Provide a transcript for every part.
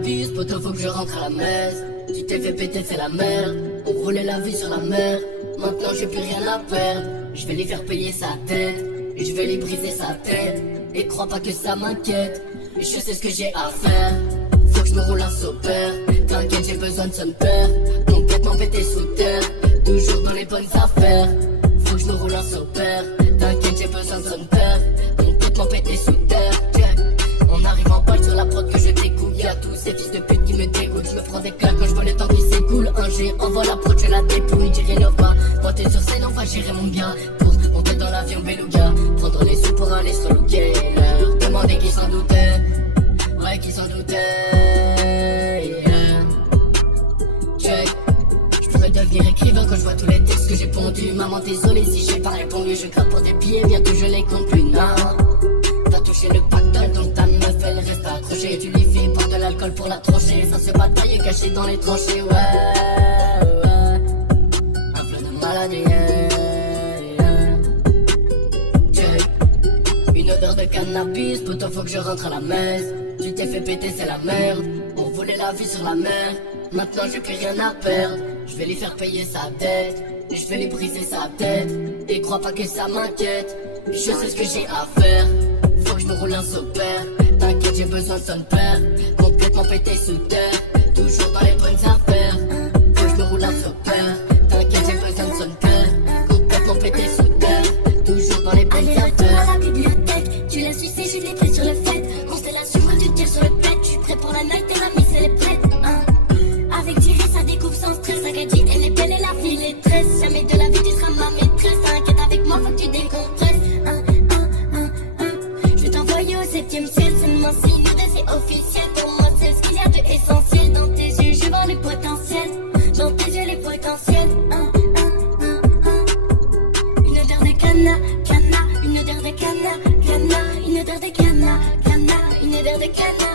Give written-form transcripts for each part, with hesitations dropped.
cannabis, poto faut que je rentre à la messe. Tu t'es fait péter c'est la merde, on roulait la vie sur la mer. Maintenant j'ai plus rien à perdre, je vais lui faire payer sa tête. Et je vais lui briser sa tête, et crois pas que ça m'inquiète. Et je sais ce que j'ai à faire, faut que je me roule un sopère. T'inquiète j'ai besoin de son père, complètement pété sous terre. Toujours dans les bonnes affaires, faut que je me roule un sopère. T'inquiète j'ai besoin de son père, complètement pété sous terre. On arrive en balle sur la prod que je découpe. Y'a tous ces fils de pute qui me dégoûtent. Je me prends des claques quand je vois le temps qui s'écoule. Un G envoie la prod, je la dépouille. Dis rien pas, moi t'es sur scène, on va gérer mon bien. Pour monter dans l'avion Beluga, prendre les sous pour aller se relooker. Leur demander qui s'en doutait, ouais qui s'en doutait, yeah. Check. Je pourrais devenir écrivain quand je vois tous les textes que j'ai pondus. Maman désolé si j'ai pas répondu. Je craque pour des billets, bientôt je les compte plus, non. T'as touché le pactole, donc ta meuf elle reste accrochée. Tu lui fais boire de l'alcool pour la trancher. Ça se bataille caché dans les tranchées, ouais, ouais. Un flot de maladie, yeah. Check. Une odeur de cannabis, poto faut que je rentre à la messe. Tu t'es fait péter c'est la merde, on voulait la vie sur la mer. Maintenant j'ai plus rien à perdre, je vais lui faire payer sa dette. Et je vais lui briser sa tête, et crois pas que ça m'inquiète. Je sais ce que j'ai à faire, faut que je me roule un sopère. T'inquiète j'ai besoin de son père, complètement pété sous terre. Toujours dans les bonnes affaires, faut que je me roule un sopère. T'inquiète j'ai besoin de son père, complètement pété sous terre. Toujours dans les bonnes affaires. À la bibliothèque, tu l'as sucé, je l'ai pris sur le fait. Constellation quand tu tires sur le pet. Je suis prêt pour la night et la miss elle est prête, hein. Avec Thierry ça découvre sans stress. Agadji elle est belle et la fille est tresse. Jamais de la vie tu seras ma maîtresse. T'inquiète avec moi faut que tu décompresses, hein. Je vais t'envoyer au 7ème ciel. Seulement si nous deux c'est officiel. Pour moi c'est ce qu'il y a de essentiel. Dans tes yeux je vois le potentiel. Dans tes yeux les potentiels, hein. Une odeur de canna, canna. Une odeur de canna, canna. Une odeur de canna, canna. Une odeur de canna,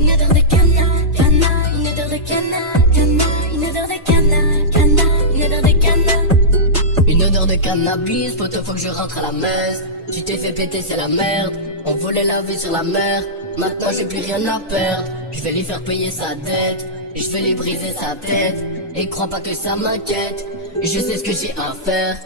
une odeur de canna, canna. Une odeur de canna, canna. Une odeur de canna, canna. Une odeur de canna. Une odeur de cannabis, poto faut que je rentre à la messe. Tu t'es fait péter c'est la merde, on volait la vie sur la mer. Maintenant j'ai plus rien à perdre, je vais lui faire payer sa dette. Et je vais lui briser sa tête, et crois pas que ça m'inquiète. Je sais ce que j'ai à faire,